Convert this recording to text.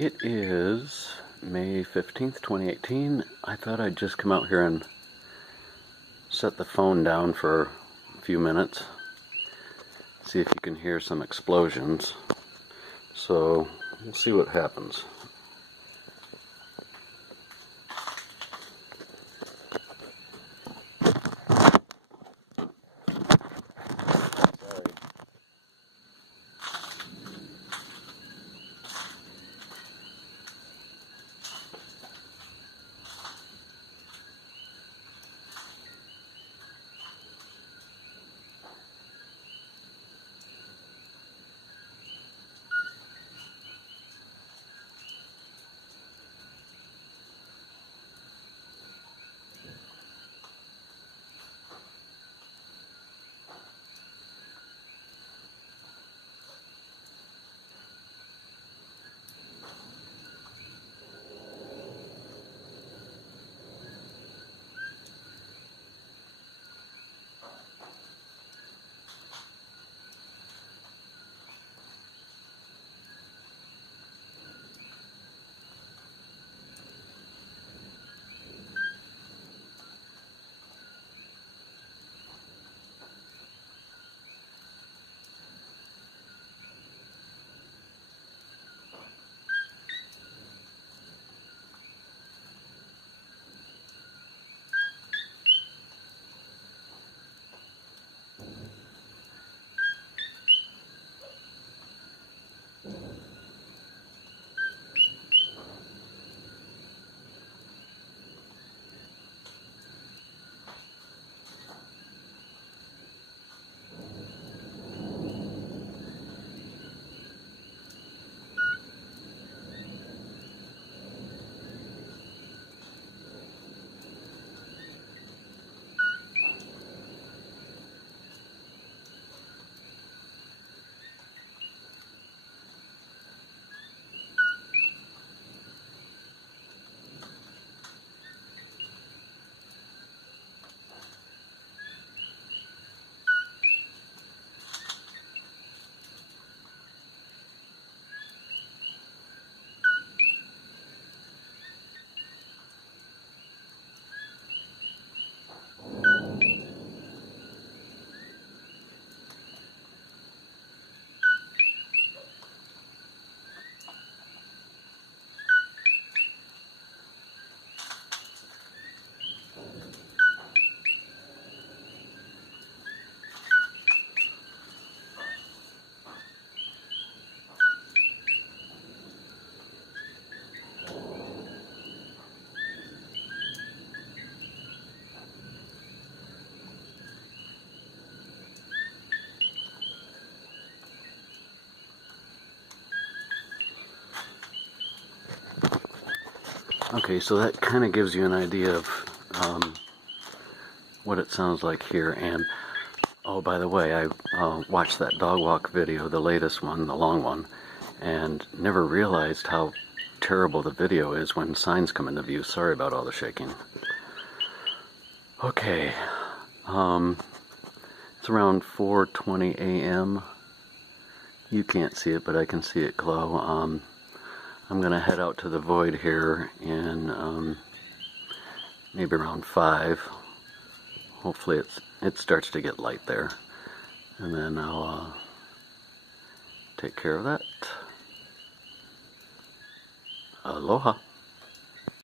It is May 15th, 2018. I thought I'd just come out here and set the phone down for a few minutes. See if you can hear some explosions. So we'll see what happens. Okay, so that kind of gives you an idea of what it sounds like here. And oh, by the way, I watched that dog walk video, the latest one, the long one, and never realized how terrible the video is when signs come into view. Sorry about all the shaking. Okay, it's around 4:20 a.m. You can't see it, but I can see it glow. I'm going to head out to the void here in maybe around 5. Hopefully it starts to get light there. And then I'll take care of that. Aloha.